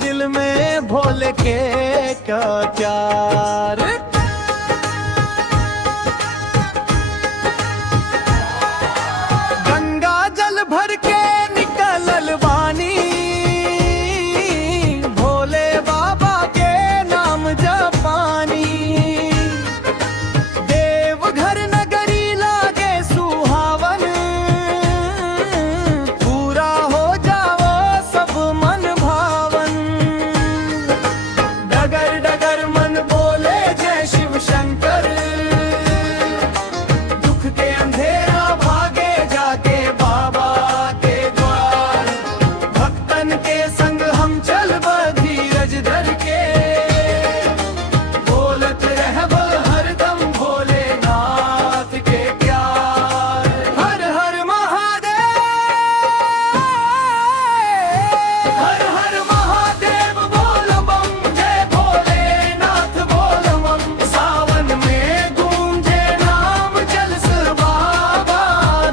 दिल में भोले के क्या प्यार। गंगा जल भर के निकलल बानी, भोले बाबा के नाम जपानी। देवघर नगरी लागे सुहावन, पूरा हो जाओ सब मन भावन। डगर डगर मन बोले जय शिव शंकर, दुख के अंधेरा भागे जाके बाबा के द्वार। भक्तन के संग हम चल धीरज धर के, बोलत रहब हरदम भोलेनाथ के प्यार। हर हर महादेव, हर हर महादेव बोल बम, जय भोलेनाथ बोल बम। सावन में गूंजे नाम चल बाबा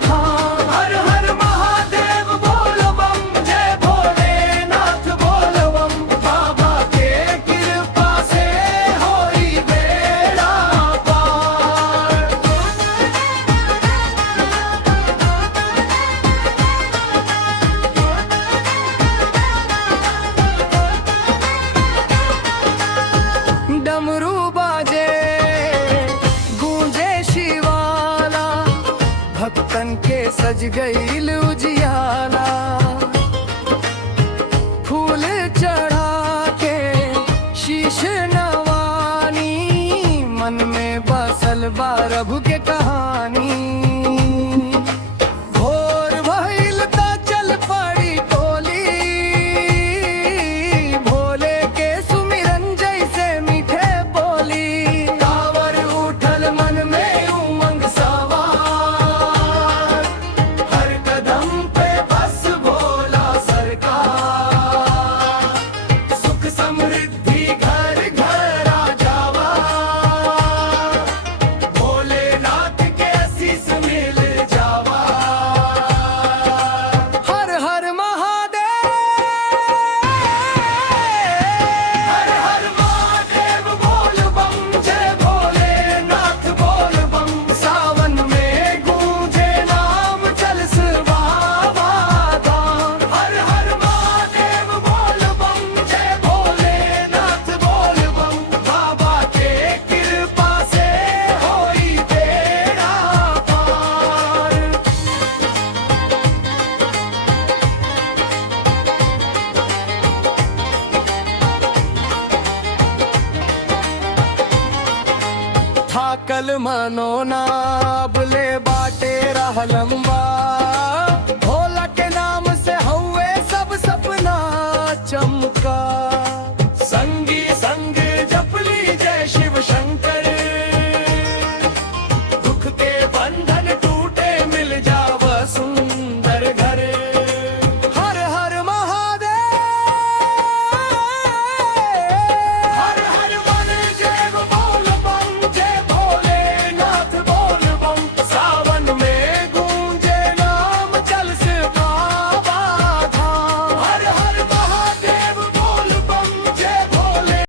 धाम। हर हर महादेव बोल बम, जय भोलेनाथ बोल बम। बाबा के कृपा से होई बेड़ा पार। डमरू बाजे गूंजे शिवाला, भक्तन के सज गईल उजियाला। फूल चढ़ा के शीश नवानी, मन में बसल बारभ के कहानी। भोर भइल त चल पड़ी टोली, भोले के सुमिरन जैसे मीठे बोली। कांवर उठल मन में उमंग सवार, हर कदम पे बस भोला सरकार। सुख समृद्धि घर घर आ जावा, भोलेनाथ के शीश मिल जावा। हर हर महादेव, हर हर महादेव बोल बम, जय भोलेनाथ बोल बम। सावन में गूंजे नाम चल बाबा धाम। हर हर महादेव बोल बम, जय भोलेनाथ बोल बम। बाबा के कृपा से होई बेड़ा पार। थाकल मनो नाबले बाटे रह लंबा,